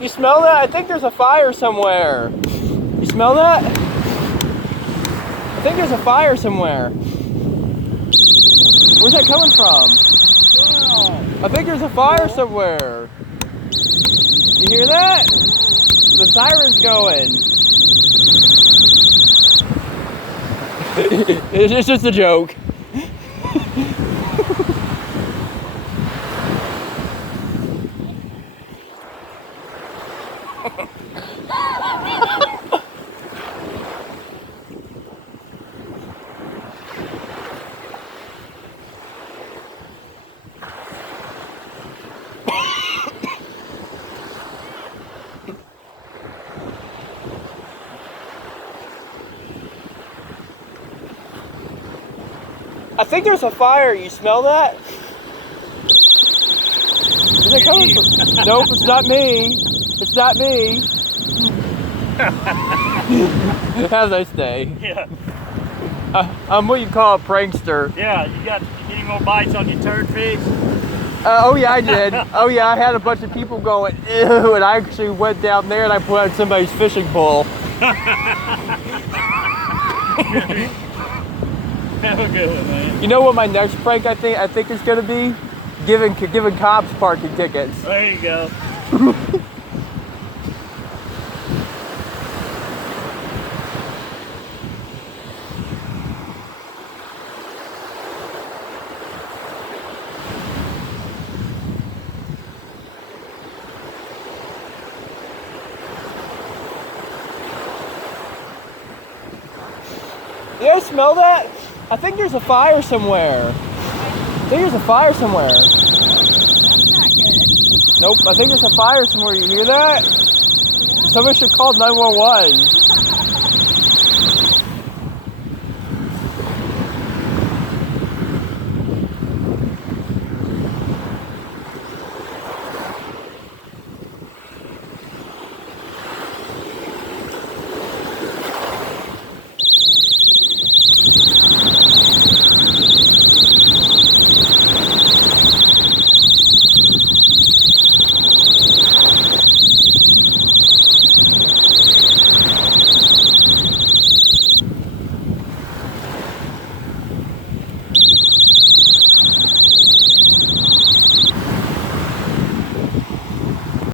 You smell that? I think there's a fire somewhere. You smell that? I think there's a fire somewhere. Where's that coming from? I think there's a fire somewhere. You hear that? The siren's going. It's just a joke. I think there's a fire. You smell that? Where's it coming from? Nope, it's not me. It's not me. Have a nice day. Yeah. I'm what you call a prankster. Yeah, you got any more bites on your turd fish? Oh yeah, I did. Oh yeah, I had a bunch of people going, ew, and I actually went down there and I put on somebody's fishing pole. Have a good one, man. You know what my next prank I think is gonna be? Giving cops parking tickets. There you go. You guys smell that? I think there's a fire somewhere. I think there's a fire somewhere. That's not good. Nope, I think there's a fire somewhere. You hear that? Yeah. Somebody should call 911.